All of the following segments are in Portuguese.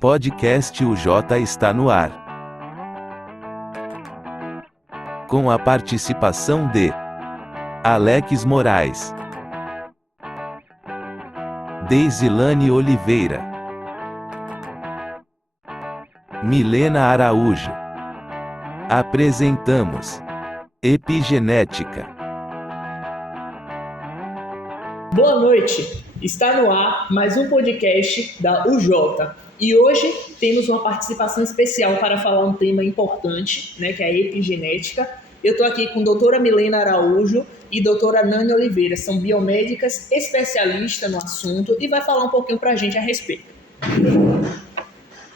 Podcast UJ está no ar. Com a participação de Alex Moraes, Deisilane Oliveira, Milena Araújo. Apresentamos Epigenética. Boa noite, está no ar mais um podcast da UJ e hoje temos uma participação especial para falar um tema importante, né, que é a epigenética. Eu estou aqui com a doutora Milena Araújo e doutora Nani Oliveira, são biomédicas especialistas no assunto e vai falar um pouquinho para a gente a respeito.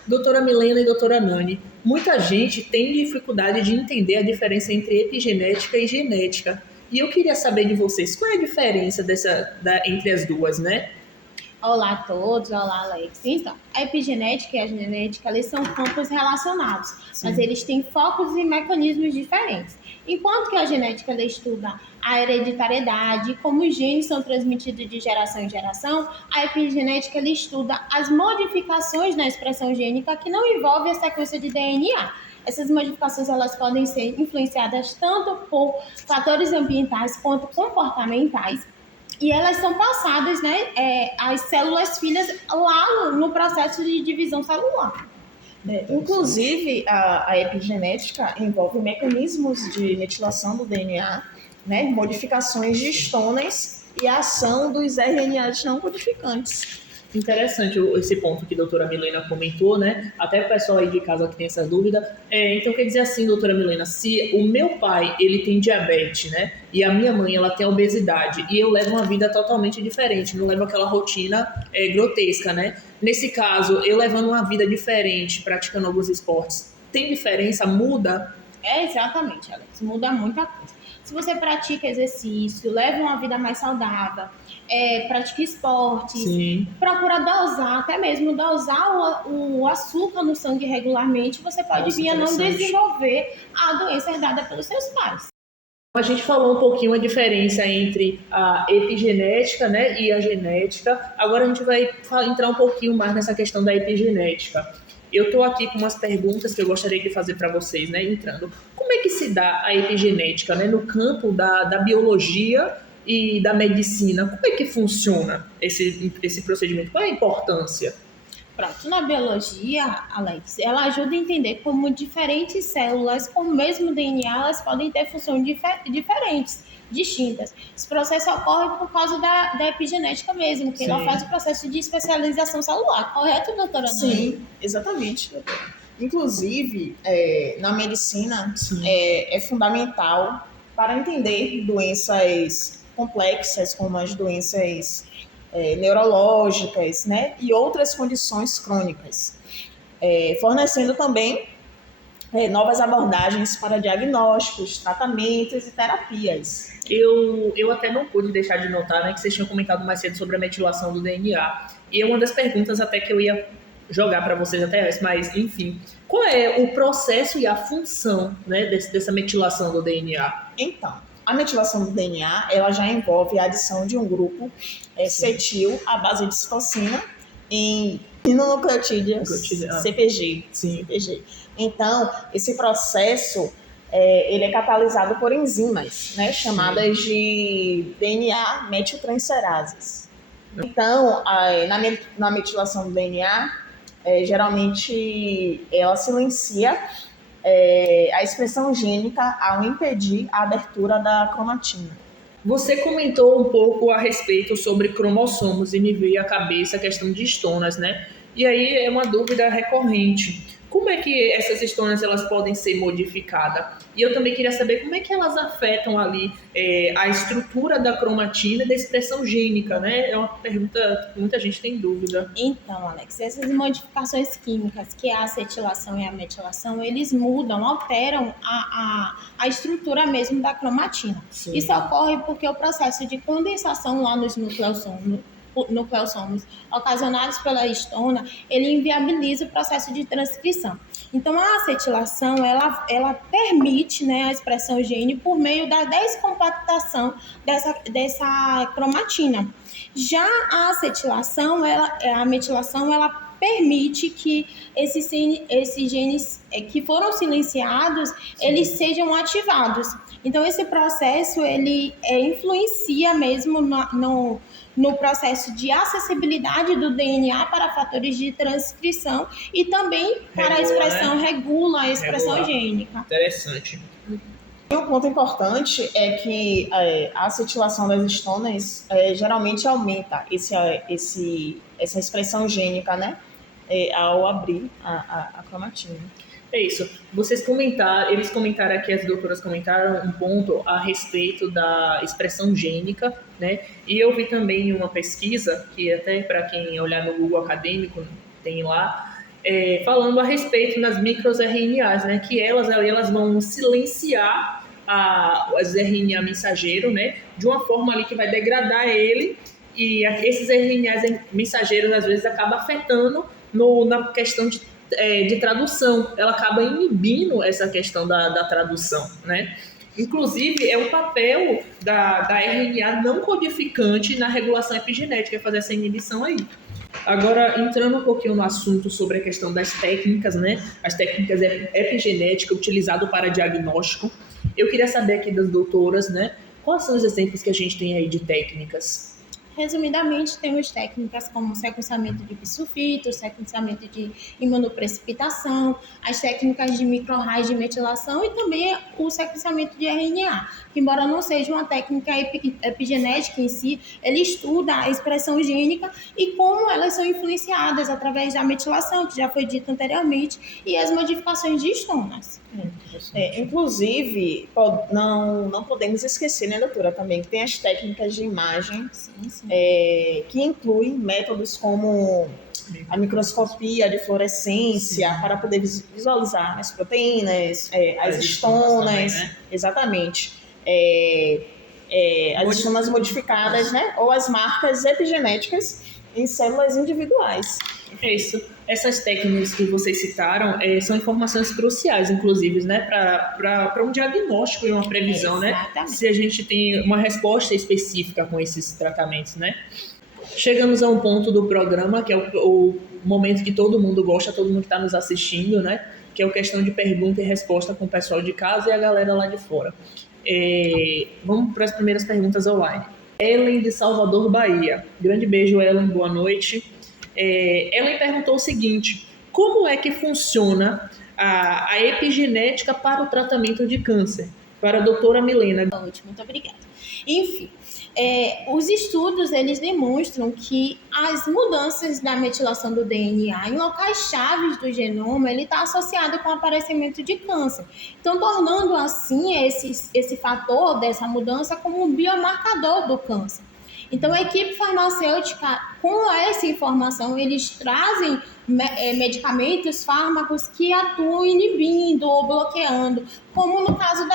Doutora Milena e doutora Nani, muita gente tem dificuldade de entender a diferença entre epigenética e genética. E eu queria saber de vocês, qual é a diferença entre as duas, né? Olá a todos, olá Alex. Então, a epigenética e a genética, eles são campos relacionados, Sim. Mas eles têm focos e mecanismos diferentes. Enquanto que a genética ela estuda a hereditariedade, como os genes são transmitidos de geração em geração, a epigenética ela estuda as modificações na expressão gênica que não envolve a sequência de DNA. Essas modificações elas podem ser influenciadas tanto por fatores ambientais quanto comportamentais. E elas são passadas, né, às células filhas lá no processo de divisão celular. Inclusive, a epigenética envolve mecanismos de metilação do DNA, né, modificações de histonas e a ação dos RNAs não codificantes. Interessante esse ponto que a doutora Milena comentou, né? Até o pessoal aí de casa que tem essa dúvida. Então, quer dizer assim, doutora Milena, se o meu pai, ele tem diabetes, né? E a minha mãe, ela tem obesidade, e eu levo uma vida totalmente diferente, não levo aquela rotina grotesca, né? Nesse caso, eu levando uma vida diferente, praticando alguns esportes, tem diferença? Muda? Exatamente, Alex. Muda muita coisa. Se você pratica exercício, leva uma vida mais saudável, pratica esportes, Sim. Procura dosar, até mesmo dosar o açúcar no sangue regularmente, você pode vir a não desenvolver a doença herdada pelos seus pais. A gente falou um pouquinho a diferença entre a epigenética, né, e a genética. Agora a gente vai entrar um pouquinho mais nessa questão da epigenética. Eu estou aqui com umas perguntas que eu gostaria de fazer para vocês, né, entrando. Como é que se dá a epigenética, né, no campo da biologia e da medicina? Como é que funciona esse procedimento? Qual é a importância? Pronto, na biologia, Alex, ela ajuda a entender como diferentes células com o mesmo DNA, elas podem ter funções diferentes, distintas. Esse processo ocorre por causa da epigenética mesmo, que ela faz o processo de especialização celular, correto, doutora Nani? Sim, exatamente. Inclusive, na medicina, é fundamental para entender doenças complexas, como as doenças neurológicas, né, e outras condições crônicas, fornecendo também novas abordagens para diagnósticos, tratamentos e terapias. Eu até não pude deixar de notar, né, que vocês tinham comentado mais cedo sobre a metilação do DNA, e é uma das perguntas até que eu ia jogar para vocês até antes, mas enfim, qual é o processo e a função, né, dessa metilação do DNA? Então, a metilação do DNA, ela já envolve a adição de um grupo cetil à base de citocina em ribonucleotídeos CpG. CpG. Então, esse processo ele é catalisado por enzimas, né, chamadas de DNA metiltransferases. Então, na metilação do DNA, geralmente ela silencia a expressão gênica ao impedir a abertura da cromatina. Você comentou um pouco a respeito sobre cromossomos e me veio à cabeça a questão de histonas, né? E aí é uma dúvida recorrente. Como é que essas histonas elas podem ser modificadas? E eu também queria saber como é que elas afetam ali a estrutura da cromatina e da expressão gênica, né? É uma pergunta que muita gente tem dúvida. Então, Alex, essas modificações químicas, que é a acetilação e a metilação, eles mudam, alteram a estrutura mesmo da cromatina. Sim. Isso ocorre porque o processo de condensação lá nos nucleossomos ocasionados pela histona, ele inviabiliza o processo de transcrição. Então, a acetilação, ela permite, né, a expressão gene por meio da descompactação dessa cromatina. Já a acetilação, a metilação, ela permite que esses genes que foram silenciados, eles sejam ativados. Então, esse processo, ele influencia mesmo no processo de acessibilidade do DNA para fatores de transcrição e também para a expressão, regula a expressão gênica. Interessante. E um ponto importante é que a acetilação das histonas geralmente aumenta essa expressão gênica, né? Ao abrir a cromatina. É isso. Eles comentaram aqui, as doutoras comentaram um ponto a respeito da expressão gênica, né? E eu vi também uma pesquisa, que até para quem olhar no Google acadêmico tem lá, falando a respeito das microRNAs, né? Que elas vão silenciar as RNA mensageiro, né? De uma forma ali que vai degradar ele, e esses RNAs mensageiros às vezes acabam afetando na questão de tradução. Ela acaba inibindo essa questão da tradução, né? Inclusive, é um papel da RNA não codificante na regulação epigenética, fazer essa inibição aí. Agora, entrando um pouquinho no assunto sobre a questão das técnicas, né? As técnicas epigenéticas utilizadas para diagnóstico. Eu queria saber aqui das doutoras, né? Quais são os exemplos que a gente tem aí de técnicas? Resumidamente, temos técnicas como sequenciamento de bisulfito, sequenciamento de imunoprecipitação, as técnicas de micro-arrays de metilação e também o sequenciamento de RNA, que embora não seja uma técnica epigenética em si, ele estuda a expressão gênica e como elas são influenciadas através da metilação, que já foi dito anteriormente, e as modificações de histonas. Inclusive, não podemos esquecer, né, doutora, também que tem as técnicas de imagem, sim. Que incluem métodos como a microscopia de fluorescência, para poder visualizar as proteínas, as histonas, também, né? Exatamente. As histonas modificadas, né, ou as marcas epigenéticas em células individuais. É isso. Essas técnicas que vocês citaram são informações cruciais, inclusive, né, para um diagnóstico e uma previsão, né? Se a gente tem uma resposta específica com esses tratamentos, né? Chegamos a um ponto do programa, que é o momento que todo mundo gosta, todo mundo que está nos assistindo, né? Que é a questão de pergunta e resposta com o pessoal de casa e a galera lá de fora. Vamos para as primeiras perguntas online. Ellen, de Salvador, Bahia. Grande beijo, Ellen, boa noite. Ellen perguntou o seguinte: como é que funciona a epigenética para o tratamento de câncer? Para a doutora Milena. Muito obrigada. Enfim, os estudos eles demonstram que as mudanças da metilação do DNA em locais chaves do genoma ele está associado com o aparecimento de câncer. Então, tornando assim esse fator dessa mudança como um biomarcador do câncer. Então, a equipe farmacêutica, com essa informação, eles trazem medicamentos, fármacos que atuam inibindo ou bloqueando, como no caso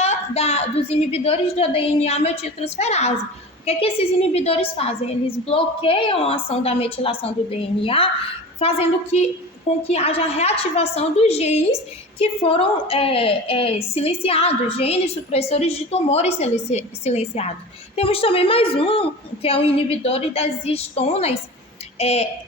dos inibidores do DNA metiltransferase. O que esses inibidores fazem? Eles bloqueiam a ação da metilação do DNA, fazendo com que haja reativação dos genes que foram silenciados, genes supressores de tumores silenciados. Temos também mais um, que é o inibidor das histonas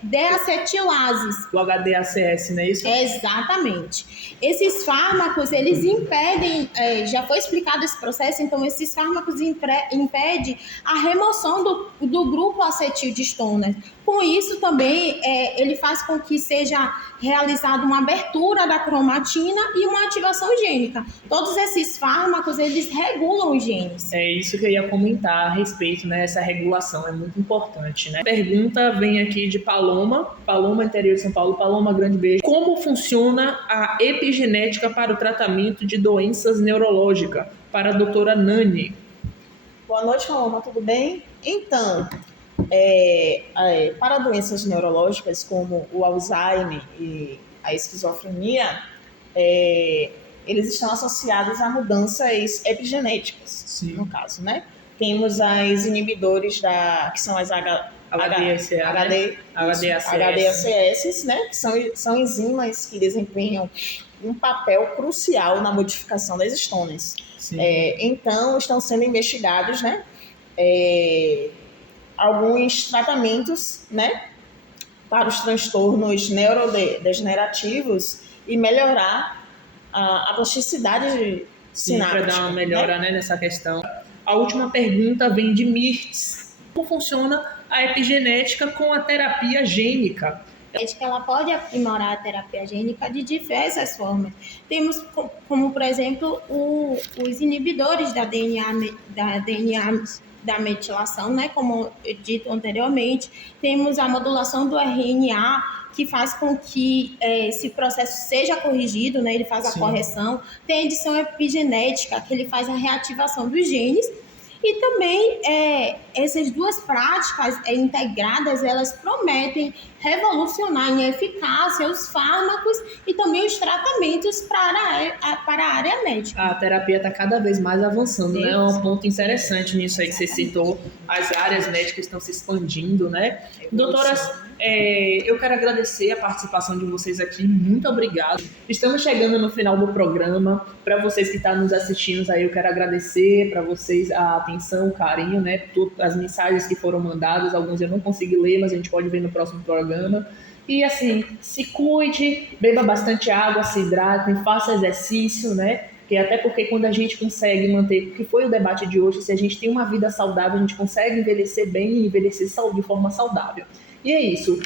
deacetilases. O HDACS, não é isso? Exatamente. Esses fármacos, eles impedem, já foi explicado esse processo, então esses fármacos impedem a remoção do grupo acetil de histonas. Com isso também, ele faz com que seja realizada uma abertura da cromatina e uma ativação gênica. Todos esses fármacos, eles regulam os genes. É isso que eu ia comentar a respeito, né? Essa regulação é muito importante, né? A pergunta vem aqui de Paloma, interior de São Paulo. Paloma, grande beijo. Como funciona a epigenética para o tratamento de doenças neurológicas? Para a doutora Nani. Boa noite, Paloma, tudo bem? Então, para doenças neurológicas como o Alzheimer e a esquizofrenia, eles estão associados a mudanças epigenéticas. Sim. No caso, né? Temos as inibidores que são as HDACS, né? Que são enzimas que desempenham um papel crucial na modificação das histonas. Então, estão sendo investigados, né? Alguns tratamentos, né, para os transtornos neurodegenerativos e melhorar a plasticidade sináptica. Para dar uma melhora, né, nessa questão. A última pergunta vem de Mirtz. Como funciona a epigenética com a terapia gênica? Ela pode aprimorar a terapia gênica de diversas formas. Temos como, por exemplo, os inibidores da DNA da metilação, né, como dito anteriormente. Temos a modulação do RNA, que faz com que esse processo seja corrigido, né, ele faz a correção. Tem a edição epigenética, que ele faz a reativação dos genes. E também essas duas práticas integradas, elas prometem revolucionar em eficácia os fármacos e também os tratamentos para a área médica. A terapia está cada vez mais avançando, né? É um ponto interessante nisso aí que você citou. As áreas médicas estão se expandindo, né? Doutoras, eu quero agradecer a participação de vocês aqui. Muito obrigado. Estamos chegando no final do programa. Para vocês que estão nos assistindo aí, eu quero agradecer para vocês a atenção, o carinho, né? As mensagens que foram mandadas, alguns eu não consegui ler, mas a gente pode ver no próximo programa. E assim, se cuide, beba bastante água, se hidrate, faça exercício, né? Até porque quando a gente consegue manter, que foi o debate de hoje, se a gente tem uma vida saudável, a gente consegue envelhecer bem e envelhecer de forma saudável. E é isso,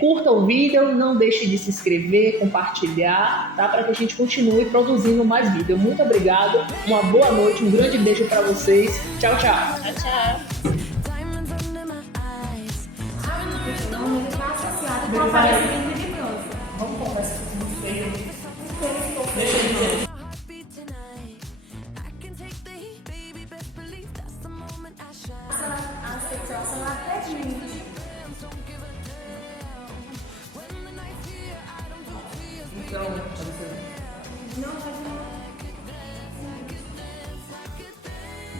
curta o vídeo, não deixe de se inscrever, compartilhar, tá? Para que a gente continue produzindo mais vídeo. Muito obrigado, uma boa noite, um grande beijo para vocês. Tchau, tchau. Tchau, tchau. Vamos conversar com você. A sexuação até diminuir.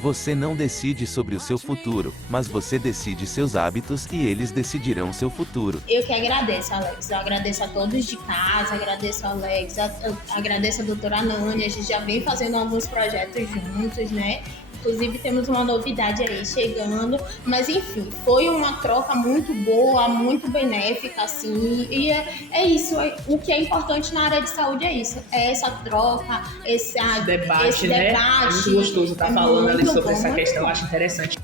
Você não decide sobre o seu futuro, mas você decide seus hábitos e eles decidirão seu futuro. Eu que agradeço, Alex. Eu agradeço a todos de casa, agradeço ao Alex, agradeço a doutora Nani. A gente já vem fazendo alguns projetos juntos, né? Inclusive, temos uma novidade aí chegando. Mas, enfim, foi uma troca muito boa, muito benéfica, assim. E é isso. O que é importante na área de saúde é isso. É essa troca, esse debate, né? Muito gostoso estar falando ali sobre essa questão. Eu acho interessante.